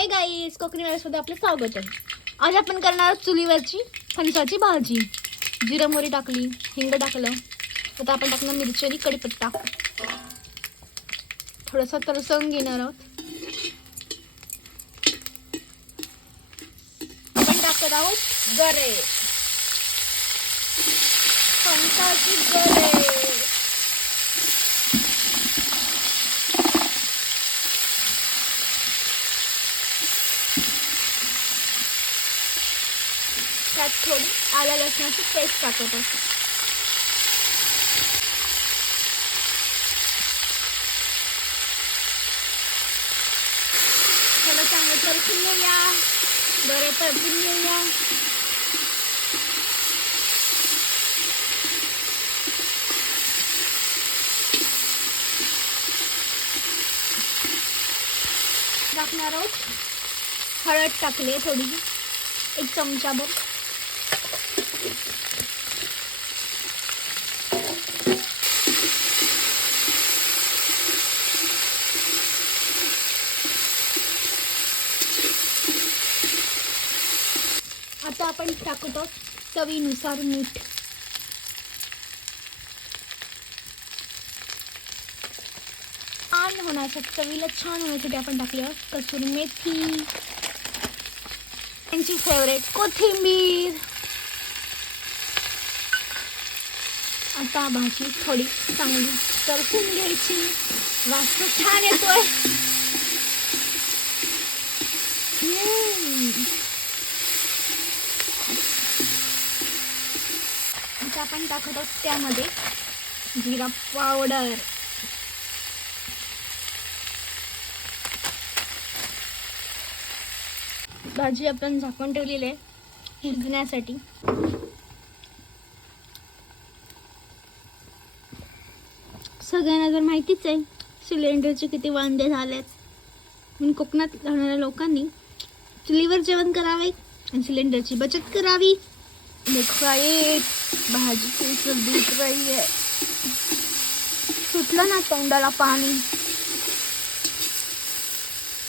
Hey guys, Konkani मध्ये आपलं स्वागत आहे. आज आपण करणार आहोत चुलीवरची फणसाची भाजी. जिरा मोहरी टाकली, हिंग टाकलं, आता आपण टाकणार मिरची आणि कढीपत्ता. थोडंसं तरसवून घेणार आहोत. आपण टाकत आहोत गरे, फणसाची गरे. त्यात थोडी आलं लसणाची पेस्ट टाकत आहोत. थोडं चांगलं परतून घेऊया, बरे परतून घेऊया. टाकणार आहोत हळद, टाकली थोडी, 1 चमचाभर. आता आपण टाकतो चवीनुसार मीठ. छान होण्यासाठी, चवीला छान होण्यासाठी आपण टाकली कसुरी मेथी, त्यांची फेवरेट कोथिंबीर. आता भाजी थोडी चांगली परतून घ्यायची. वास छान येतोय. आता आपण टाकत आहोत त्यामध्ये जिरा पावडर, भाजी आपण झाकून ठेवलेली आहे शिजण्यासाठी. सगळ्यांना जर माहितीच आहे सिलेंडरचे किती वांदे झालेत, म्हणून कोकणात राहणाऱ्या लोकांनी चुलीवर जेवण करावे आणि सिलेंडरची बचत करावी. भाजी सुटलं ना तोंडाला पाणी.